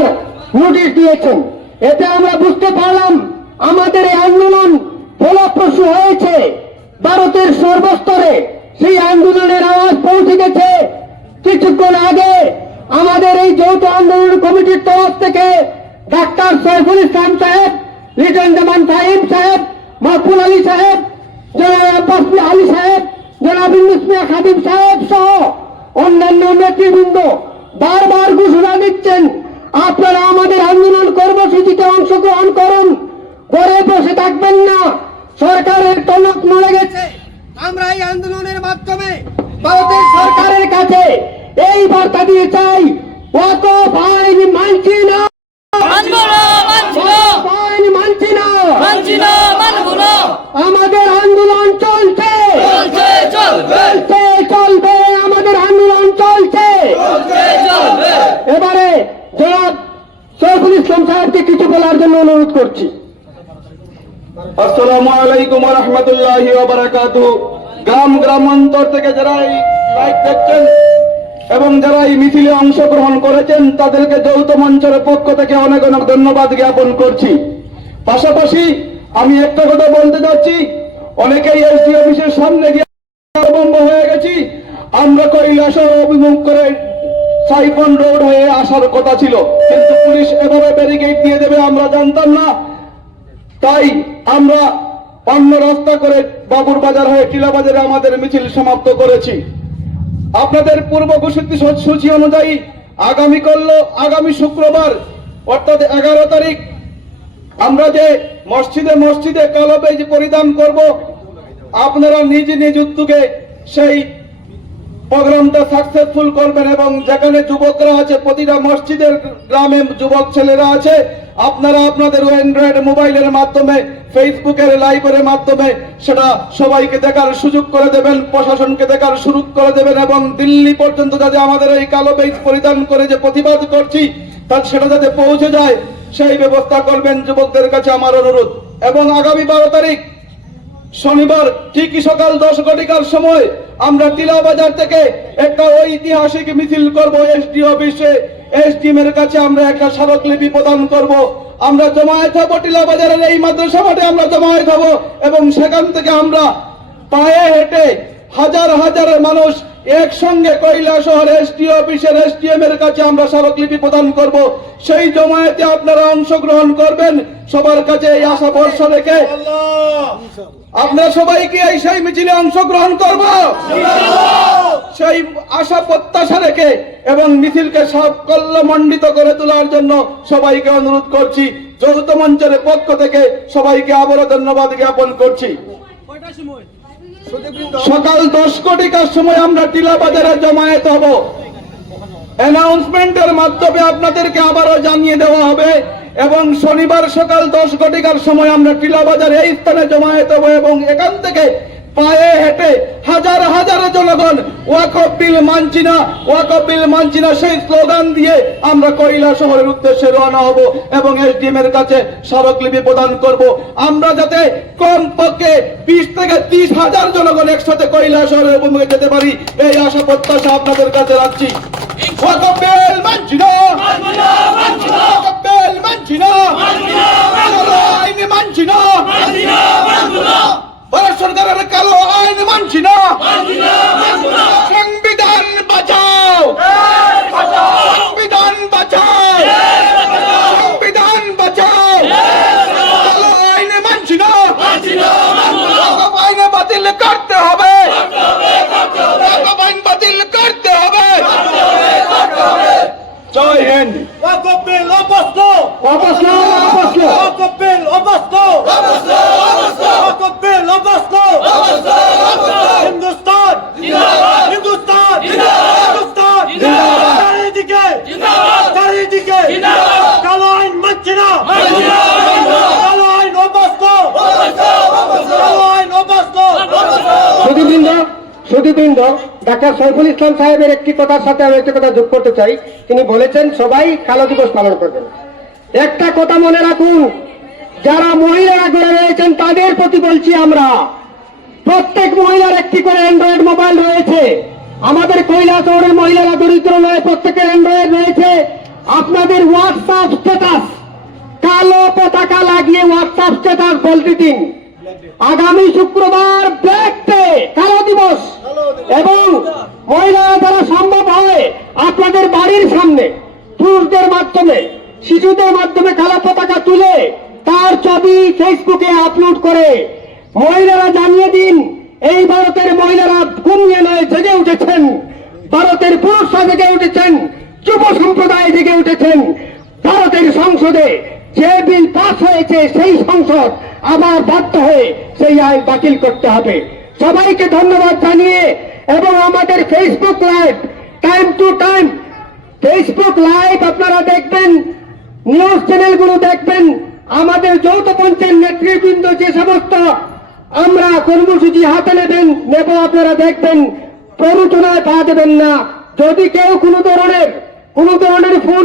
দেওয়ার নোটিশ দিয়েছেন। এতে আমরা বুঝতে পারলাম আমাদের এই আন্দোলন ফলপ্রসূ হয়েছে। ভারতের সর্বস্তরে সেই আন্দোলনের আওয়াজ পৌঁছে গেছে। কিছুক্ষণ আগে আমাদের এই যৌথ আন্দোলন কমিটির তরফ থেকে ডাক্তার সৈফুল ইসলাম সাহেব, লিটন জামান সাহিব, সাহেব মাহফুল আলী সাহেব, জনাব আব্বাস আলী সাহেব, জনাব ইউনুস মিয়া খাদিম সাহেব সহ অন্যান্য নেতৃবৃন্দ বারবার ঘোষণা দিচ্ছেন আপনারা আমাদের আন্দোলন কর্মসূচিতে অংশগ্রহণ করুন। করে বসে থাকবেন না। সরকারের টনক মরে গেছে। আমরা এই আন্দোলনের মাধ্যমে ভারতের সরকারের কাছে এই বার্তা দিয়ে চাই ওয়াকফ আইন মানছি না মানব না মানছি না ওয়াকফ আইন মানছি না মানছি না মানব না আমাদের আন্দোলন চলছে চলছে চলবে চলছে চলবে আমাদের আন্দোলন চলছে চলছে চলবে এবারে জনাব সৈফুল ইসলাম সাহেবকে কিছু বলার জন্য অনুরোধ করছি। আসসালামু আলাইকুম রহমতুল্লাহ গ্রাম গ্রামান্তর থেকে যারা এই লাইভ দেখছেন এবং যারা এই মিছিলে অংশগ্রহণ করেছেন, তাদেরকে যৌথ মঞ্চের পক্ষ থেকে অনেক অনেক ধন্যবাদ জ্ঞাপন করছি। পাশাপাশি আমি একটা কথা বলতে যাচ্ছি অনেকেই এসডি অফিসের সামনে গিয়ে হয়ে গেছি। আমরা কৈলাসর অভিমুখ করে সাইফন রোড হয়ে আসার কথা ছিল। কিন্তু পুলিশ এভাবে ব্যারিকেড দিয়ে দেবে আমরা জানতাম না। তাই আমরা অন্য রাস্তা করে বাবুর বাজার হয়ে টিলা বাজারে আমাদের মিছিল সমাপ্ত করেছি। আপনাদের পূর্ব ঘোষিত সূচি অনুযায়ী আগামী করল, আগামী শুক্রবার, অর্থাৎ এগারো তারিখ, আমরা যে মসজিদে মসজিদে কালো বেজ পরিধান করব, আপনারা নিজ নিজ উদ্যোগে সেই প্রোগ্রামটা সাকসেসফুল করবেন এবং যেখানে যুবকরা আছে, প্রতিটা মসজিদের গ্রামে যুবক ছেলেরা আছে, আপনারা আপনাদের অ্যান্ড্রয়েড মোবাইলের মাধ্যমে ফেসবুকের লাইভের মাধ্যমে সেটা সবাইকে দেখার সুযোগ করে দেবেন, প্রশাসনকে দেখার সুযোগ করে দেবেন এবং দিল্লি পর্যন্ত যাতে আমাদের এই কালো বেজ পরিধান করে যে প্রতিবাদ করছি, তার সেটা যাতে পৌঁছে যায়, সেই ব্যবস্থা করবেন যুবকদের কাছে আমার অনুরোধ। এবং আগামী বারো তারিখ, শনিবার, ঠিকই সকাল দশ ঘটিকার সময় আমরা টিলা বাজার থেকে একটা ঐতিহাসিক মিছিল করব এসডি অফিসে। এসডিএম এর কাছে আমরা একটা স্মারকলিপি প্রদান করব। আমরা জমায়েত হব টিলা বাজারের এই মাদ্রাসা মাঠে আমরা জমায়েত হব এবং সেখান থেকে আমরা পায়ে হেঁটে হাজার হাজার মানুষ একসঙ্গে কৈলা শহর এসডি অফিসের এসডিএম এর কাছে আমরা স্মারকলিপি প্রদান করব। সেই জমায়েতে আপনারা অংশগ্রহণ করবেন। সবার কাছে এই আশা ভরসা রেখে আপনারা সবাই কি এই সেই মিছিলে অংশগ্রহণ করব। সেই আশা প্রত্যাশা রেখে এবং মিছিলকে সাফল্যমণ্ডিত করে তোলার জন্য সবাইকে অনুরোধ করছি। যৌথ মঞ্চের পক্ষ থেকে সবাইকে আবারও ধন্যবাদ জ্ঞাপন করছি। সকাল দশ কোটিকার সময় আমরা টিলা বাজারে জমায়েত হব। অ্যানাউন্সমেন্টের মাধ্যমে আপনাদেরকে আবারও জানিয়ে দেওয়া হবে এবং শনিবার সকাল দশ কোটিকার সময় আমরা টিলা বাজার এই স্থানে জমায়েত হব এবং এখান থেকে পায়ে হেঁটে হাজার হাজার জনগণ ওয়াকফ বিল মানছি না ওয়াকফ বিল মানছি না সেই স্লোগান দিয়ে আমরা কৈলা শহরের উদ্দেশ্যে রওনা হব এবং এসডিএম এর কাছে স্মারকলিপি প্রদান করব। আমরা যাতে কম পক্ষে বিশ থেকে ত্রিশ হাজার জনগণ একসাথে কৈলা শহরের অভিমুখে যেতে পারি এই আশা প্রত্যাশা আপনাদের কাছে রাখছি। ওয়াকফ বিল মানছি না ওয়াকফ বিল মানছি না কালো আইন মানছি না ভারত সরকারের কালো আইন মানছি না। সংবিধান বাঁচাও। সংবিধান বাঁচাও। সংবিধান বাঁচাও। কালো আইন মানছি না। আইন বাতিল করতে হবে। ওয়াকফ আইন বাতিল করতে হবে। জয় হিন্দ। Wakopil Obasto! চারিদিকে কালো আইন মানছে না। কালো আইন অবাস্ত কালো আইন অবাস্ত সুদীবৃন্দ সুদীবৃন্দ ডাক্তার সৈফুল ইসলাম সাহেবের একটি কথার সাথে আমি একটি কথা যোগ করতে চাই। তিনি বলেছেন সবাই কালো দিবস পালন করবেন। একটা কথা মনে রাখুন যারা মহিলারা ঘরে রয়েছেন তাদের প্রতি বলছি আমরা প্রত্যেক মহিলার একটি করে অ্যান্ড্রয়েড মোবাইল রয়েছে। আমাদের কৈলাস শহরের মহিলারা দরিদ্র নয় প্রত্যেকের অ্যান্ড্রয়েড রয়েছে। আপনাদের হোয়াটসঅ্যাপ স্ট্যাটাস কালো পতাকা লাগিয়ে হোয়াটসঅ্যাপ স্ট্যাটাস বলতে দিন। আগামী শুক্রবার ব্ল্যাক ডে কালো দিবস। এবং মহিলারা দ্বারা সম্ভব হয় আপনাদের বাড়ির সামনে পুরুষদের মাধ্যমে, শিশুদের মাধ্যমে কালো পতাকা তুলে তার ছবি ফেসবুকে আপলোড করে। মহিলারা জানিয়ে দিন, এই ভারতের মহিলারা ঘুমিয়ে নয়, জেগে উঠেছেন। ভারতের পুরুষরা জেগে উঠেছেন। যুব সম্প্রদায় জেগে উঠেছেন। ভারতের সংসদে যে বিল পাস হয়েছে সেই সংসদ আবার বাধ্য হয়ে সেই আইন বাতিল করতে হবে। সবাইকে ধন্যবাদ জানিয়ে এবং আমাদের Facebook live time to time Facebook live আপনারা দেখবেন নিউজ চ্যানেলগুলো দেখবেন। আমাদের যৌথ পঞ্চের নেতৃবৃন্দ যে সমস্ত আমরা কর্মসূচি হাতে নেবেন, নেব আপনারা দেখবেন। প্ররোচনায় পা দেবেন না। যদি কেউ কোনো ধরনের কোনো ধরনের ফোন